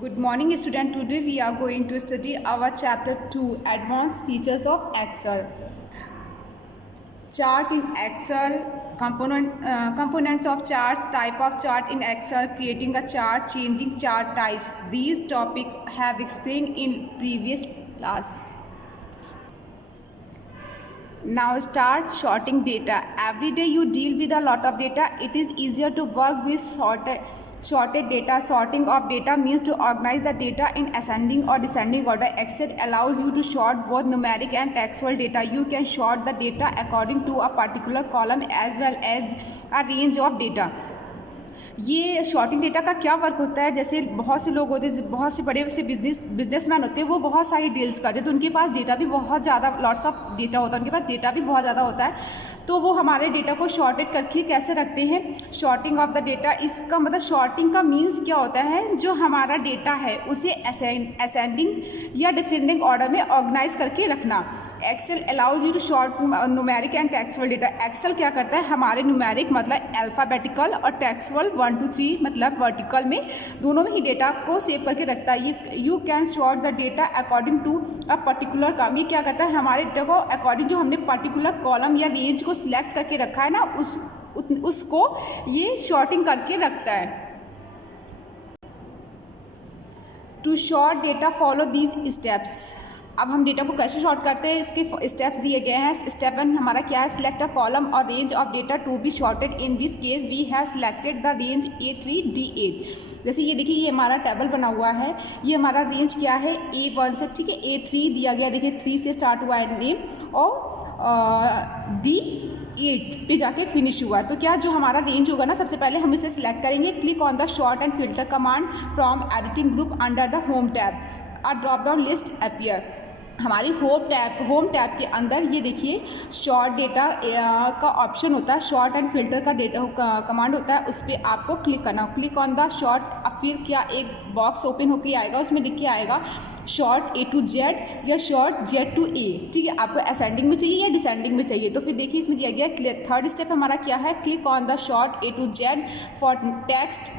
Good morning student. Today we are going to study our chapter 2 advanced features of Excel. Chart in Excel, components of chart, type of chart in Excel, creating a chart, changing chart types. These topics have explained in previous class. Now start sorting data. Every day you deal with a lot of data. It is easier to work with sorted data. Sorting of data means to organize the data in ascending or descending order. Excel allows you to sort both numeric and textual data. You can sort the data according to a particular column as well as a range of data. ये shorting data का क्या work होता है, जैसे बहुत से लोग होते हैं, बहुत से बड़े से बिजनेसमैन होते हैं, वो बहुत सारी डील्स करते हैं, तो उनके पास डेटा भी बहुत ज़्यादा लॉट्स ऑफ डेटा होता है, उनके पास डेटा भी बहुत ज़्यादा होता है, तो वो हमारे डेटा को शॉर्टेड करके कैसे रखते हैं। शॉर्टिंग ऑफ द डेटा, इसका मतलब शॉर्टिंग का मीन्स क्या होता है, जो हमारा डेटा है उसे असेंडिंग या डिसेंडिंग ऑर्डर में ऑर्गेनाइज करके रखना। Excel allows you to sort numeric and textual data. Excel क्या करता है, हमारे न्यूमेरिक मतलब अल्फ़ाबेटिकल और टेक्सुअल 1 to 3 मतलब वर्टिकल में, दोनों में ही डेटा को सेव करके रखता है। You can sort the data according to a particular column. ये क्या करता है, हमारे डेटा को अकॉर्डिंग जो हमने पर्टिकुलर कॉलम या रेंज को सिलेक्ट करके रखा है ना, उसको ये शॉर्टिंग करके रखता है। To sort data follow these steps. अब हम डेटा को कैसे शॉर्ट करते हैं, इसके स्टेप्स दिए गए हैं। स्टेप 1 हमारा क्या है, सिलेक्ट अ कॉलम और range of data to be sorted. In this case we have selected the range A3 D8। जैसे ये देखिए, ये हमारा टेबल बना हुआ है, ये हमारा रेंज क्या है A1 से, ठीक है, A3 दिया गया, देखिए 3 से स्टार्ट हुआ है नेम और D8 पे जाके फिनिश हुआ है। तो क्या जो हमारा रेंज होगा ना, सबसे पहले हम इसे सिलेक्ट करेंगे। Click on the short and filter command from editing group under the home tab. A drop down list appear. हमारी होम टैब के अंदर ये देखिए शॉर्ट डेटा का ऑप्शन होता है, शॉर्ट एंड फिल्टर का डेटा कमांड होता है, उस पर आपको क्लिक करना। क्लिक ऑन द शॉर्ट, अब फिर क्या एक बॉक्स ओपन होकर आएगा, उसमें लिख के आएगा शॉर्ट A to Z या शॉर्ट Z to A, ठीक है। आपको असेंडिंग में चाहिए या डिसेंडिंग में चाहिए, तो फिर देखिए इसमें दिया गया क्लियर। थर्ड स्टेप हमारा क्या है, click on the sort A to Z for text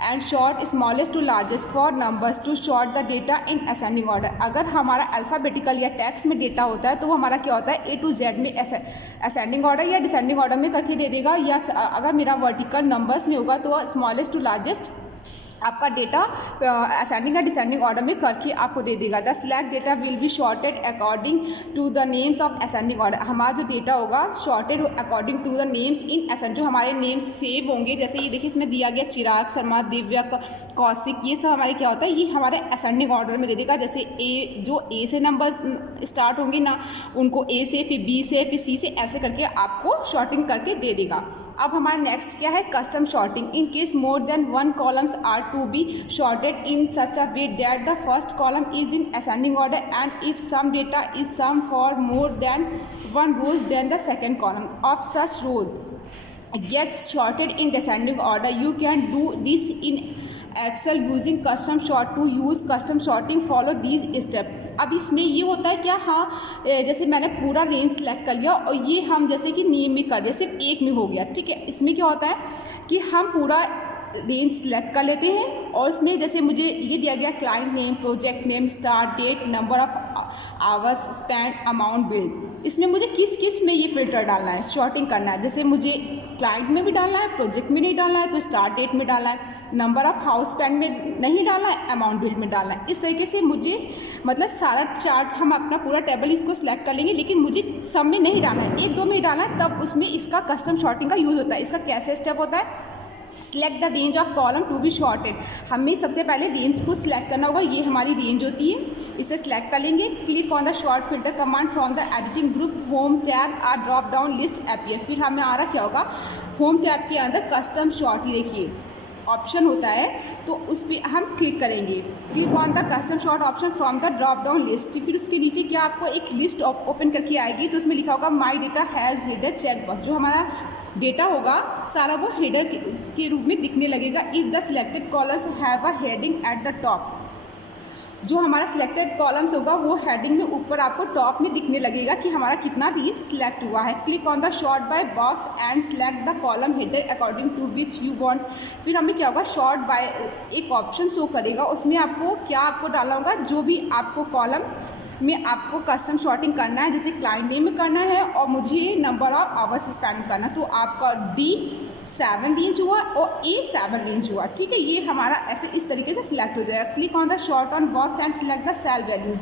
and sort smallest to largest for numbers to sort the data in ascending order. अगर हमारा अल्फ़ाबेटिकल या टेक्स्ट में डेटा होता है तो वो हमारा क्या होता है, A to Z में असेंडिंग ऑर्डर या डिसेंडिंग ऑर्डर में करके दे देगा, या अगर मेरा वर्टिकल नंबर्स में होगा तो स्मॉलेस्ट टू लार्जेस्ट आपका डेटा असेंडिंग या डिसेंडिंग ऑर्डर में करके आपको दे देगा। The select data will be sorted according to the names of ascending order. हमारा जो डेटा होगा sorted according to the names in ascend, जो हमारे नेम्स सेव होंगे, जैसे ये देखिए इसमें दिया गया चिराग शर्मा, दिव्या कौशिक, ये सब हमारे क्या होता है, ये हमारे असेंडिंग ऑर्डर में दे देगा। जैसे जो ए से नंबर्स स्टार्ट होंगे ना, उनको ए से, फिर बी से, फिर सी से, ऐसे करके आपको शॉर्टिंग करके दे देगा। अब हमारा नेक्स्ट क्या है, custom sorting. In case more than 1 columns are to be sorted in such a way that the first column is in ascending order, and if some data is sum for more than 1 rows, then the second column of such rows gets sorted in descending order. You can do this in Excel using custom sort. To use custom sorting follow these steps. अब इसमें ये होता है क्या, हाँ जैसे मैंने पूरा रेंज सेलेक्ट कर लिया और ये हम जैसे कि नेम में कर दिया, सिर्फ एक में हो गया, ठीक है। इसमें क्या होता है कि हम पूरा रेंज सेलेक्ट कर लेते हैं और इसमें जैसे मुझे ये दिया गया client name, project name, start date, number of hours spend, amount bill, इसमें मुझे किस किस में ये फिल्टर डालना है, शॉर्टिंग करना है। जैसे मुझे क्लाइंट में भी डालना है, प्रोजेक्ट में नहीं डालना है तो स्टार्ट डेट में डालना है, नंबर ऑफ हाउस स्पेंड में नहीं डालना है, अमाउंट बिल में डालना है। इस तरीके से मुझे मतलब सारा चार्ट, हम अपना पूरा टेबल इसको सिलेक्ट कर लेंगे, लेकिन मुझे सब में नहीं डालना है, 1-2 में ही डालना है, तब उसमें इसका कस्टम शॉर्टिंग का यूज़ होता है। इसका कैसे स्टेप होता है, select the range of column to be sorted. हमें सबसे पहले रेंज को सिलेक्ट करना होगा, ये हमारी रेंज होती है, इसे सिलेक्ट कर लेंगे। Click on the sort filter command from the editing group home tab, a drop down list appear. फिर हमें आ रहा क्या होगा, होम टैब के अंदर कस्टम शॉर्ट, देखिए ऑप्शन होता है, तो उस पर हम क्लिक करेंगे। Click on the custom short option from the drop down list. फिर उसके नीचे क्या आपको एक लिस्ट ओपन करके आएगी, तो उसमें लिखा होगा my data has header check box. जो हमारा डेटा होगा सारा वो हेडर के रूप में दिखने लगेगा। If the selected columns have a heading at the top, जो हमारा सिलेक्टेड कॉलम्स होगा वो हेडिंग में ऊपर आपको टॉप में दिखने लगेगा कि हमारा कितना रेंज सिलेक्ट हुआ है। Click on the sort by box and select the column header according to which you want. फिर हमें क्या होगा, शॉर्ट बाय एक ऑप्शन शो करेगा, उसमें आपको डालना होगा जो भी आपको कॉलम में आपको कस्टम शॉर्टिंग करना है, जैसे क्लाइंट नेम में करना है और मुझे नंबर ऑफ आवर्स स्पेंड करना है। तो आपका D7 रेंज हुआ और A7 रेंज हुआ। ठीक है, ये हमारा ऐसे इस तरीके से सिलेक्ट हो जाएगा। Click on the sort on box and select the cell values.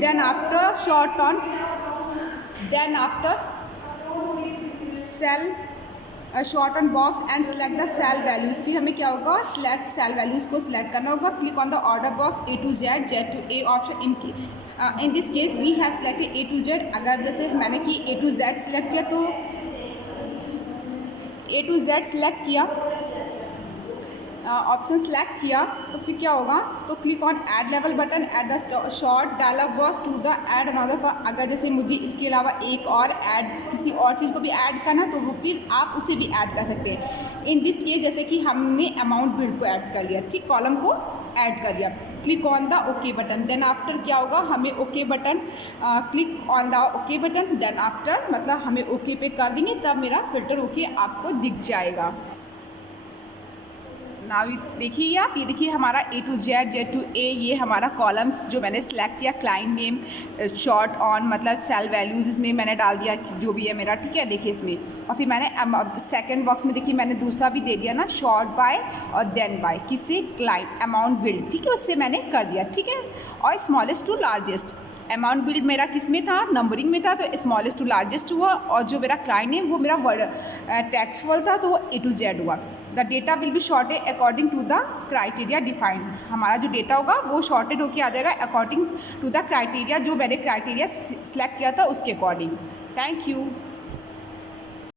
Then after cell sort on box and select the cell values. फिर हमें क्या होगा, सिलेक्ट सेल वैल्यूज़ को सिलेक्ट करना होगा। Click on the order box A to Z, Z to A option. In this case we have selected A to Z। अगर जैसे मैंने कि A to Z सिलेक्ट किया तो A to Z सिलेक्ट किया, ऑप्शन सेलेक्ट किया, तो फिर क्या होगा, तो click on add level button at the sort dialog box to the add another का। अगर जैसे मुझे इसके अलावा एक और ऐड किसी और चीज़ को भी ऐड करना तो वो फिर आप उसे भी ऐड कर सकते हैं। इन दिस केस जैसे कि हमने अमाउंट बिल्ड को ऐड कर लिया, ठीक, कॉलम को ऐड कर लिया। Click on the okay button. Then after क्या होगा, हमें okay button, click on the okay button. Then after मतलब हमें ओके पे कर देंगे, तब मेरा फिल्टर ओके आपको दिख जाएगा। ना देखिए आप, ये देखिए हमारा A to Z, Z to A, ये हमारा कॉलम्स जो मैंने सेलेक्ट किया, क्लाइंट नेम, शॉर्ट ऑन मतलब सेल वैल्यूज़ इसमें मैंने डाल दिया जो भी है मेरा, ठीक है, देखिए इसमें। और फिर मैंने सेकंड बॉक्स में देखिए मैंने दूसरा भी दे दिया ना, शॉर्ट बाय और देन बाय, किससे, क्लाइंट, अमाउंट बिल्ड, ठीक है, उससे मैंने कर दिया, ठीक है। और smallest to largest, amount billed मेरा किस में था, नंबरिंग में था, तो स्मॉलेस्ट टू लार्जेस्ट हुआ। और जो मेरा क्लाइंट नेम वो मेरा टेक्स्टफुल था तो वो A to Z हुआ। The data will be sorted according to the criteria defined. हमारा जो डेटा होगा वो शॉर्टेड होकर आ जाएगा अकॉर्डिंग टू द क्राइटेरिया, जो मैंने क्राइटेरिया सिलेक्ट किया था उसके अकॉर्डिंग। Thank you.